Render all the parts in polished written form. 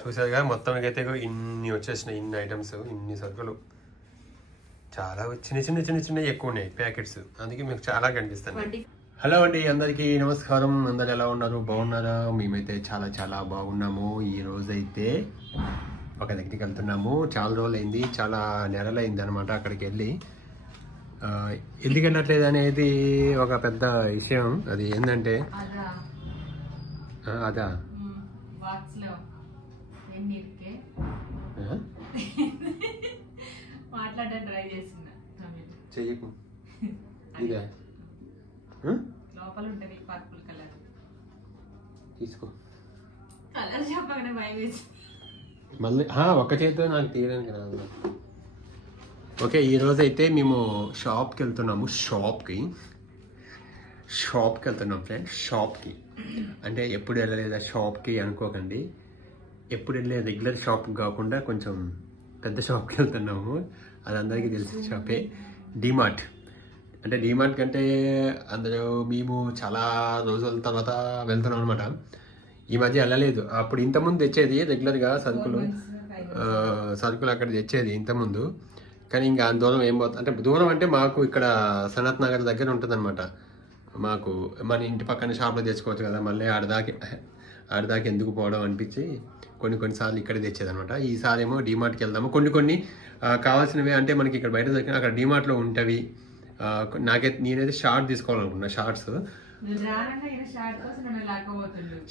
చూసారుగా మొత్తం అయితే ఇన్ని వచ్చేసినాయి, ఇన్ని ఐటమ్స్, ఇన్ని సరుకులు, చాలా చిన్న చిన్న చిన్న చిన్న ఎక్కువ ఉన్నాయి ప్యాకెట్స్, అందుకే మీకు చాలా కనిపిస్తాయి. హలో అండి, అందరికీ నమస్కారం. అందరు ఎలా ఉన్నారు? బాగున్నారా? మేమైతే చాలా చాలా బాగున్నాము. ఈ రోజైతే ఒక దగ్గరికి వెళ్తున్నాము. చాలా రోజులు అయింది, చాలా నెలలు అయింది అనమాట అక్కడికి వెళ్ళి. ఎందుకు వెళ్ళట్లేదు అనేది ఒక పెద్ద విషయం. అది ఏంటంటే అదా చెయ్యకు ఇదే లోపల ఉంటది పర్పుల్ కలర్, తీసుకో. కలర్ చెప్పగానే భయం వేసి మళ్ళీ ఒక్క చేతితో నాకు తీయడానికి రాదు. ఓకే, ఈరోజు అయితే మేము షాప్కి వెళ్తున్నాము. షాప్కి వెళ్తున్నాం ఫ్రెండ్స్. షాప్కి అంటే ఎప్పుడు వెళ్ళలేదా షాప్కి అనుకోకండి. ఎప్పుడు వెళ్ళే రెగ్యులర్ షాప్కి కాకుండా కొంచెం పెద్ద షాప్కి వెళ్తున్నాము. అది అందరికీ తెలిసిన షాపే, డిమార్ట్. అంటే డిమార్ట్ కంటే అందరూ మేము చాలా రోజుల తర్వాత వెళ్తున్నాం అనమాట. ఈ మధ్య వెళ్ళలేదు. అప్పుడు ఇంతకుముందు తెచ్చేది రెగ్యులర్గా సరుకులు అక్కడ తెచ్చేది ఇంతకుముందు. కానీ ఇంకా దూరం ఏం పోతుంది అంటే, దూరం అంటే మాకు ఇక్కడ సనత్ నగర్ దగ్గర ఉంటుంది అనమాట. మాకు మన ఇంటి పక్కన షాప్లో తెచ్చుకోవచ్చు కదా, మళ్ళీ ఆడదాకి ఎందుకు పోవడం అనిపించి కొన్నిసార్లు ఇక్కడే తెచ్చేది అనమాట. ఈసారి ఏమో డిమార్ట్కి వెళ్దాము. కొన్ని కావాల్సినవి అంటే మనకి ఇక్కడ బయట దొరికిన అక్కడ డిమార్ట్లో ఉంటవి. నేనైతే షార్ట్ తీసుకోవాలనుకున్నా.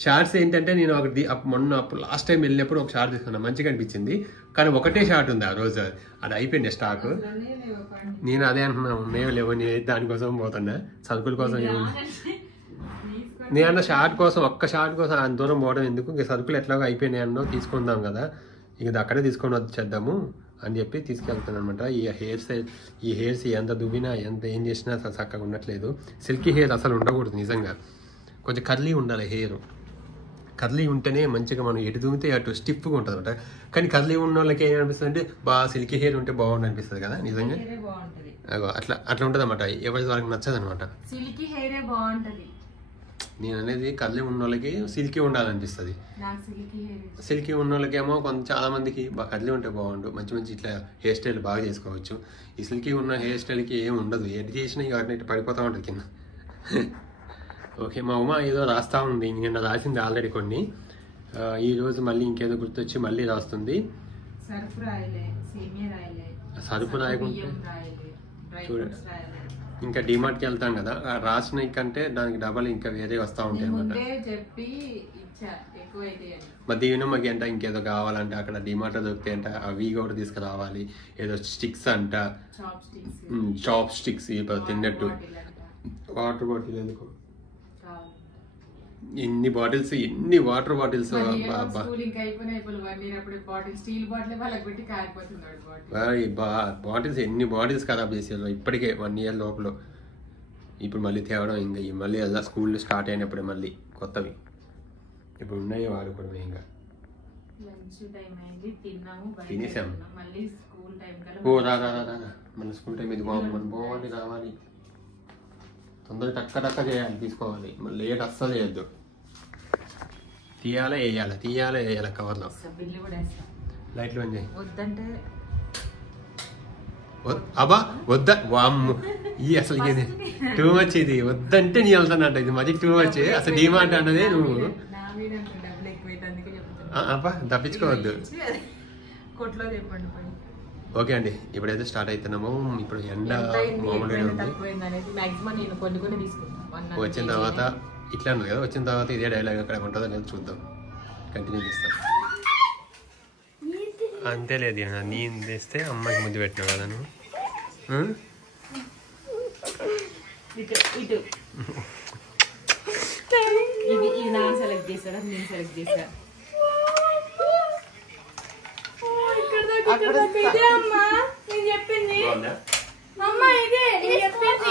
షార్ట్స్ ఏంటంటే నేను అప్పుడు లాస్ట్ టైం వెళ్ళినప్పుడు ఒక షార్ట్ తీసుకున్నా, మంచిగా అనిపించింది. కానీ ఒకటే షార్ట్ ఉంది ఆ రోజు, అది అయిపోయింది స్టాక్. నేను అదే అంటున్నాను, మేము లేవు. నేను దానికోసం పోతున్నా, సరుకుల కోసం. నేను షార్ట్ కోసం, ఒక్క షార్ట్ కోసం అంత దూరం పోవడం ఎందుకు, ఇంకా సరుకులు ఎట్లాగో అయిపోయినాయి అన్నో తీసుకుందాం కదా, ఇక అక్కడే తీసుకొని వచ్చేద్దాము అని చెప్పి తీసుకెళ్తాను అనమాట. ఈ హెయిర్స్ ఎంత దువ్వినా ఎంత ఏం చేసినా అసలు చక్కగా ఉండట్లేదు. సిల్కీ హెయిర్ అసలు ఉండకూడదు నిజంగా, కొంచెం కర్లీ ఉండాలి హెయిర్. కర్లీ ఉంటేనే మంచిగా మనం ఎటు దువ్వితే అటు స్టిఫ్గా ఉంటుంది అనమాట. కానీ కర్లీ ఉన్న వాళ్ళకి ఏమనిపిస్తుంది అంటే, బాగా సిల్కీ హెయిర్ ఉంటే బాగుంది అనిపిస్తుంది కదా నిజంగా. అట్లా ఉంటుంది అనమాట, ఎవరి వాళ్ళకి నచ్చదు అనమాట. సిల్కీ హెయిరే బాగుంటది. నేను అనేది కర్లీ ఉన్న వాళ్ళకి సిల్కీ ఉండాలనిపిస్తుంది. సిల్కీ ఉన్న వాళ్ళకేమో చాలా మందికి కర్లీ ఉంటే బాగుండు, మంచి ఇట్లా హెయిర్ స్టైల్ బాగా చేసుకోవచ్చు. ఈ సిల్కీ ఉన్న హెయిర్ స్టైల్కి ఏమి ఉండదు, ఎటు చేసినా వాటిని ఇట్లా పడిపోతూ ఉంటుంది కింద. ఓకే, మా ఉమ ఏదో రాస్తూ ఉంది, నిన్న రాసింది ఆల్రెడీ కొన్ని. ఈరోజు మళ్ళీ ఇంకేదో గుర్తొచ్చి మళ్ళీ రాస్తుంది. సరుపు రాయకుంటే చూడండి, ఇంకా డిమార్ట్కి వెళ్తాం కదా, రాసిన కంటే దానికి డబల్ ఇంకా వేరే వస్తూ ఉంటాయి అన్నమాట. మధ్య మాకు అంట ఇంకేదో కావాలంటే అక్కడ డిమార్ట్లో దొరికితే అంట అవి కూడా తీసుకురావాలి. ఏదో స్టిక్స్ అంట, చాప్ స్టిక్స్ ఇప్పుడు తిన్నట్టు. వాటర్ బాటిల్ ఎందుకు, ఎన్ని వాటర్ బాటిల్స్. బాటిల్స్ ఎన్ని బాటిల్స్ ఖరాబ్ చేసారు ఇప్పటికే 1 year లోపల. ఇప్పుడు మళ్ళీ తేవడం, ఇంకా మళ్ళీ అలా స్కూల్ స్టార్ట్ అయినప్పుడే మళ్ళీ కొత్తవి ఇప్పుడు ఉన్నాయి వాడుకోవడం. ఇంకా తినేసాము. మన స్కూల్ టైం ఇది బాగుంది, రావాలి తొందరగా టక్క చేయాలి, తీసుకోవాలి. మళ్ళీ లేట్ అస్సలు చేయొద్దు. తీయాలి వేయాలి కవర్లో. లైట్లు బంద్ చేయి. అబ్బా వద్దా, వామ్ము ఈ అసలు ఇది టూ మచ్. ఇది వద్దంటే నీ వెళ్తానంట, ఇది మరీ టూ మచ్. అసలు డిమాండ్ అన్నదే నువ్వు అబ్బా తప్పించుకోవద్దు. ఓకే అండి, ఇప్పుడైతే స్టార్ట్ అవుతున్నాము. ఇప్పుడు ఎండ మామూలుగా ఉంది. వచ్చిన తర్వాత ఇట్లా ఉంది కదా, వచ్చిన తర్వాత ఇదే డైలాగ్ అక్కడ ఉంటుందో లేదు చూద్దాం, కంటిన్యూ చేస్తాం. అంతేలేదు, నేను తెస్తే అమ్మాయికి ముద్దు పెట్టినావు కదా నువ్వు.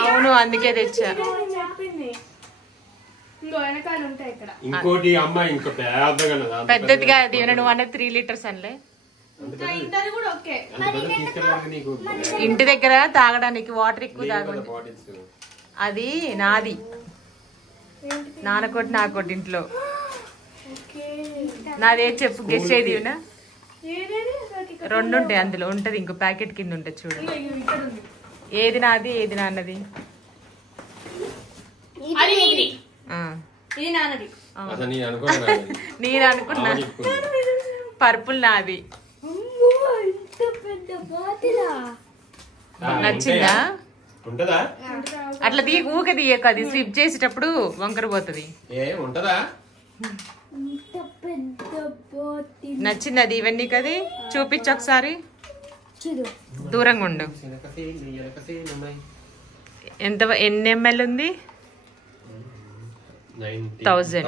అవును, అందుకే తెచ్చా. ఇంకోటి అమ్మాయి ఇంకో పెద్దదిగా నువ్వు అన్నది 3 liters అనిలే. ఇంటి దగ్గర తాగడానికి వాటర్ ఎక్కువ తాగండి. అది నాది, నాన్నకోటి నాకోటి ఇంట్లో. నాదేం చెప్పు గెస్ట్ ఏది రెండు ఉంటాయి అందులో ఉంటది ఇంకో ప్యాకెట్ కింద ఉంటది చూడు ఏది నాది ఏది నాన్నది నేను అనుకున్నా పర్పుల్ నాది నచ్చిందా అట్లా తీయ ఊక తీయక అది స్విప్ చేసేటప్పుడు వంకర పోతుంది నచ్చింది అది ఇవన్నీ కది చూపించు ఒకసారి దూరంగా ఉండు ఎంత ఎన్ని ఎంఎల్ ఉంది 1000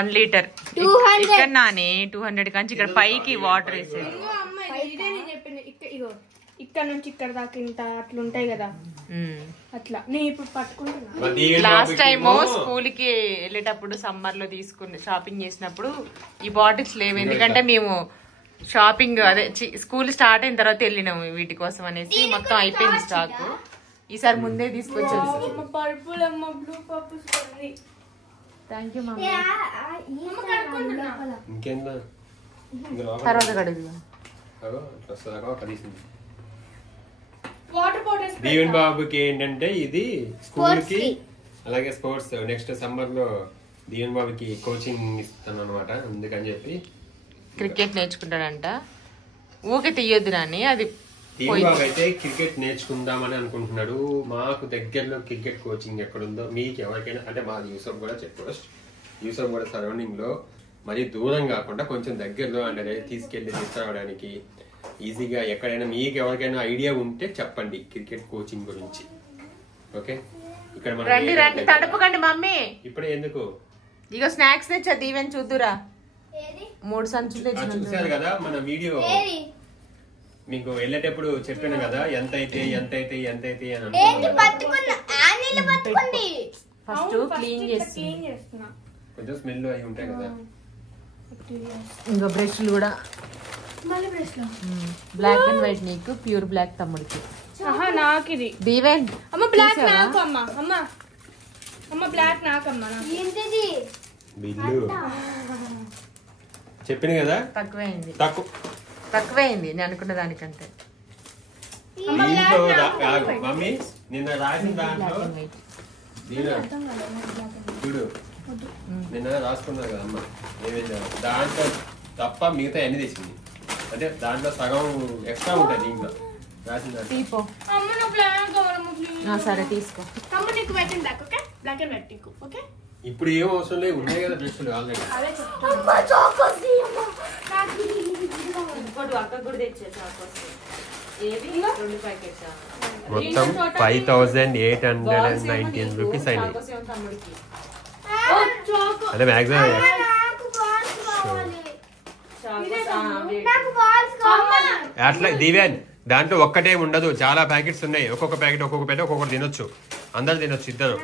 1 లీటర్ ఇక్కడ నానే 200 కంచి ఇక్కడ పైకి వాటర్ వేసేది ఇక్కడ నుంచి ఇక్కడ దాకా ఇంత అట్లుంటాయి కదా అట్లా నేను ఇప్పుడు పట్టుకుంటున్నా లాస్ట్ టైం స్కూల్ కి వెళ్ళేటప్పుడు సమ్మర్ లో తీసుకుని షాపింగ్ చేసినప్పుడు ఈ బాటిల్స్ లేవు ఎందుకంటే మేము షాపింగ్ అదే స్కూల్ స్టార్ట్ అయిన తర్వాత వెళ్ళినాము వీటి కోసం అనేసి మొత్తం అయిపోయింది స్టాక్ ఈసారి ముందే తీసుకొచ్చాము పర్పుల్ అమ్మ blue purple thank you mummy తర్వాత కడుగు దీవెన్ బాబుకి ఏంటంటే ఇది స్కూల్ కి అలాగే స్పోర్ట్స్ నెక్స్ట్ సమ్మర్ లో దీవెన్ బాబుకి కోచింగ్ ఇస్తాను అనమాట అందుకని చెప్పి క్రికెట్ నేర్చుకుంటాడంట ఊకే తీయొద్దు నాని అది దీవెన్ బాబు అయితే క్రికెట్ నేర్చుకుందామని అనుకుంటున్నాడు మాకు దగ్గరలో క్రికెట్ కోచింగ్ ఎక్కడుందో మీకు ఎవరికైనా అంటే మాది యూసఫ్ కూడా చెక్పోస్ట్ యూసఫ్ కూడా సరౌండింగ్ లో మరి దూరం కాకుండా కొంచెం దగ్గరలో అంటే తీసుకెళ్లి తీసుకురావడానికి ఈజీగా ఎక్కడైనా మీకు ఎవరికైనా ఐడియా ఉంటే చెప్పండి క్రికెట్ కోచింగ్ గురించి ఓకే ఇక్కడ రండి తడపకండి మమ్మీ ఇప్పుడే ఎందుకు ఇగో స్నాక్స్ తెచ్చా దీవెన్ చూద్దురా 3 సంచులు చూసారు కదా మన వీడియో మీకు వెళ్ళేటప్పుడు చెప్పాను కదా ఎంత అయితే ఫస్ట్ క్లీన్ చేస్తున్నా కొంచెం స్మెల్ అయి ఉంటాయి కదా ఇంకా బ్రష్లు కూడా బ్లాక్ అండ్ వైట్ నీకు ప్యూర్ బ్లాక్ తమ్ముడికి నాకు ఇది దీవెన్ అమ్మ బ్లాక్ నాకు అమ్మ అమ్మ బ్లాక్ నాకు అమ్మ బిల్లు చెప్పిన కదా తక్కువైంది నేను అనుకున్న దానికంటే మమ్మీ నిన్న రాసిన దాంట్లో చూడు నిన్న రాసుకున్నారు కదా అమ్మ ఏమైందా దాంట్లో తప్ప మిగతా అన్ని తెచ్చింది అంటే దాంట్లో సగం ఎక్స్ట్రా ఉంటుంది దీంట్లో రాసిన సరే తీసుకో ఇప్పుడు ఏం అవసరం లేదు ఉన్నాయి కదా డ్రెస్సులు ఆల్రెడీ మొత్తం 5819 రూపీస్ అయినాయి అంటే మ్యాక్సిమం అట్లా దీవెన్ దాంట్లో ఒక్కటే ఉండదు చాలా ప్యాకెట్స్ ఉన్నాయి ఒక్కొక్క ప్యాకెట్ ఒక్కొక్కటి తినొచ్చు అందరు తినొచ్చు ఇద్దరు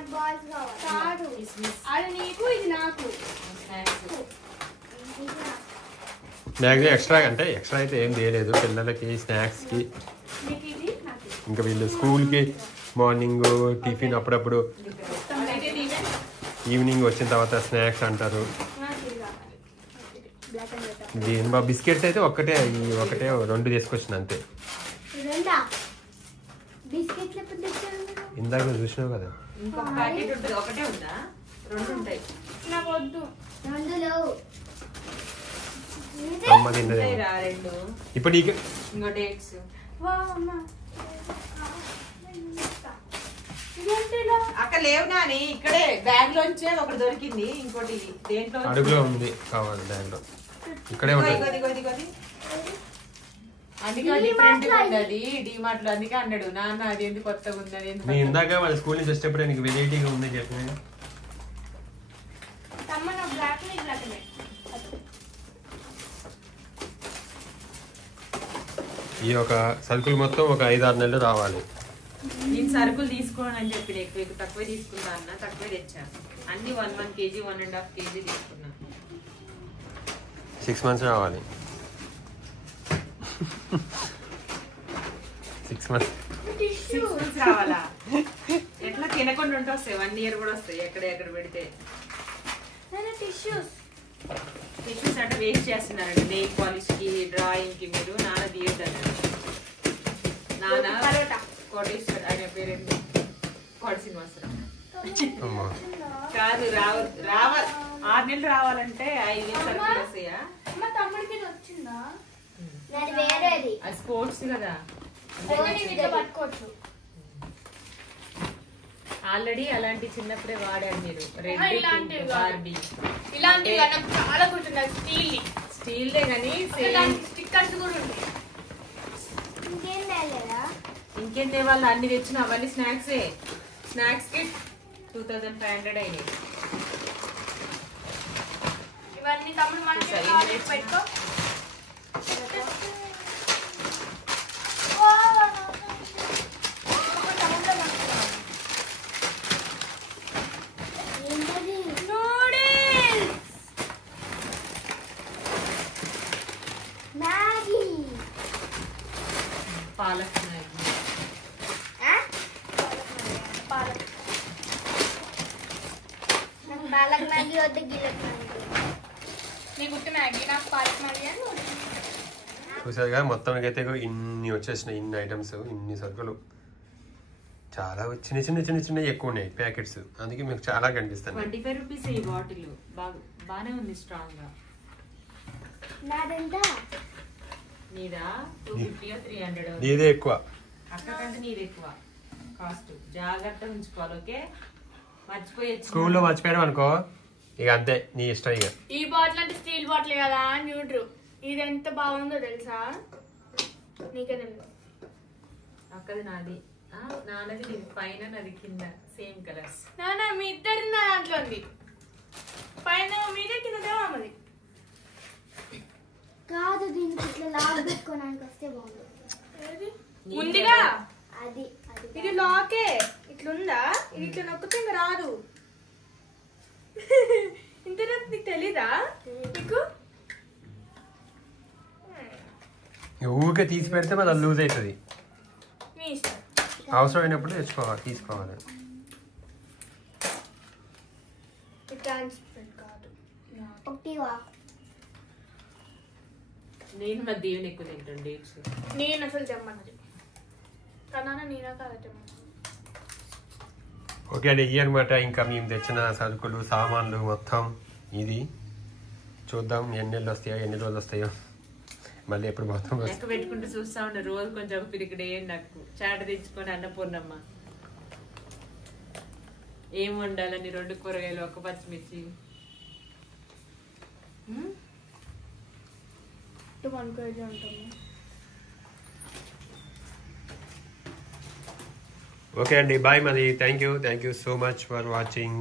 మ్యాక్సిమం ఎక్స్ట్రా అంటే ఎక్స్ట్రా అయితే ఏం చేయలేదు పిల్లలకి స్నాక్స్ కి ఇంకా వీళ్ళు స్కూల్ కి మార్నింగ్ టిఫిన్ అప్పుడప్పుడు ఈవినింగ్ వచ్చిన తర్వాత స్నాక్స్ అంటారు దీని బిస్కెట్స్ అయితే ఒకటే 2 తీసుకొచ్చిన అంతే ఇందాక చూసినావు కదా అమ్మ తిన్నదే ఇప్పుడు అక్కడ లేవు నాని ఇక్కడే బ్యాగ్ లోంచే ఒకటి దొరికింది ఇంకోటి దేంట్లో అడుగులో ఉంది కావాలి బ్యాగ్ లో ఇక్కడే ఉంటుంది అందుకే డిఫరెంట్ ఉంది డిమార్ట్ లో అందుకే అన్నాడు నాన్న అది ఎందుకు కొత్తగా ఉంది అది ఎందుకు ఇందాక వాళ్ళ స్కూల్ నుంచి వచ్చేటప్పుడు నీకు వెరైటీగా ఉంది చెప్పిన ఈ ఒక సరుకులు మొత్తం ఒక 5-6 నెలలు రావాలి నేను సరుకులు తీసుకోను అని చెప్పి ఎక్కువ తక్కువ తీసుకుంటా అన్న తక్కువ తెచ్చాను అన్ని 1 kg 1.5 kg తీసుకున్నా 6 months రావాలి 6 months రావాలా ఎట్లా తినకుండా ఉంటే వస్తాయి 1 year కూడా వస్తాయి ఎక్కడ పెడితే టిష్యూస్ అంటే వేస్ట్ చేస్తున్నారండి నెయిల్ పాలిష్ కి డ్రాయింగ్ కి. మీరు నాన్న తీయొద్దన్నారు. నాన్న కోటేశ్వర్ ఆయన పేరేంటి కోట శ్రీనివాసరావు కాదు. రావాలి 6 నెలలు రావాలంటే 5 వేలు సరుకులు వస్తాయా? అది స్పోర్ట్స్ కదా. ఆల్రెడీ అలాంటి చిన్నప్పుడే వాడారు మీరు. రెడ్ బార్బీ ఇలాంటివి చాలా గుర్తున్నాయి. స్టీల్దే కానీ స్టిక్కర్స్ కూడా ఉంటాయి. ఇంకేం తేవాలి? అన్ని తెచ్చిన అవన్నీ స్నాక్స్ కి 2500 అయినాయి. ఇవన్నీ తమ్ముడు మనకి పెట్టుకో. పాలక్ మ్యాగీ వద్ద గిలక్ నీకు మ్యాగీ నాకు పాలక్ మ్యాగీ అని చూసారుగా మొత్తానికి అయితే ఇన్ని వచ్చేసినాయి. ఇన్ని ఐటమ్స్, ఇన్ని సరుకులు, చాలా చిన్న ఎక్కువ ఉన్నాయి ప్యాకెట్స్. అందుకే మీకు చాలా కనిపిస్తాయి. 25 రూపీస్ ఈ బాటిల్. బాగానే ఉంది స్ట్రాంగ్ గా. నీదా 250 300? నీదే ఎక్కువ. అక్కకంటే నీది ఎక్కువ కాస్ట్. జాగ్రత్త ఉంచుకోవాలి. ఓకే, మర్చిపోయచ్చు. స్కూల్లో మర్చిపోయాను అనుకో ఇక అంతే, నీ ఇష్టం. ఇక ఈ బాటిల్ అంటే స్టీల్ బాటిల్ కదా న్యూట్రు. ఇది ఎంత బాగుందో తెలుసా? నీకే తెలుసు. అక్కది నాది, నాన్నది నీది పైన, నాది కింద. Same colours. నాన్న మీ ఇద్దరి నా దాంట్లో ఉంది. పైన మీదే కింద మామది కాదు. దీనికి ఇట్లా లాక్ పెట్టుకోవడానికి వస్తే బాగుంది. ఉందిగా అది. ఇది లాకే. ఇట్లుందా? ఇది ఇట్లా నొక్కితే ఇంకా రాదు. ఇంటర్నెట్ నీకు తెలీదా? నీకు ఊరికే తీసి పెడితే మరి అది లూజ్ అవుతుంది. నీ ఇష్టం. అవసరమైనప్పుడు తీసుకోవాలి. ఒకటివా? నేను మా దేవుని ఎక్కువ తింటాను డేట్స్. నేను అసలు తెమ్మన్నది కన్నా నేనా కాదా తెమ్మన్నా. ఓకే అండి, ఇవి అనమాట ఇంకా మేము తెచ్చిన సరుకులు, సామాన్లు మొత్తం. ఇది చూద్దాం ఎన్ని నెలలు వస్తాయో, ఎన్ని రోజులు వస్తాయో, మళ్ళీ ఎప్పుడు మొత్తం లెక్క పెట్టుకుంటూ చూస్తా ఉండే. రోజు కొంచెం పిరికిడే నాకు చాట తెచ్చుకొని అన్నపూర్ణమ్మ ఏం వండాలని 2 కూరగాయలు 1 పచ్చిమిర్చి. ఓకే అండి, బాయ్. మరి thank you so much for watching.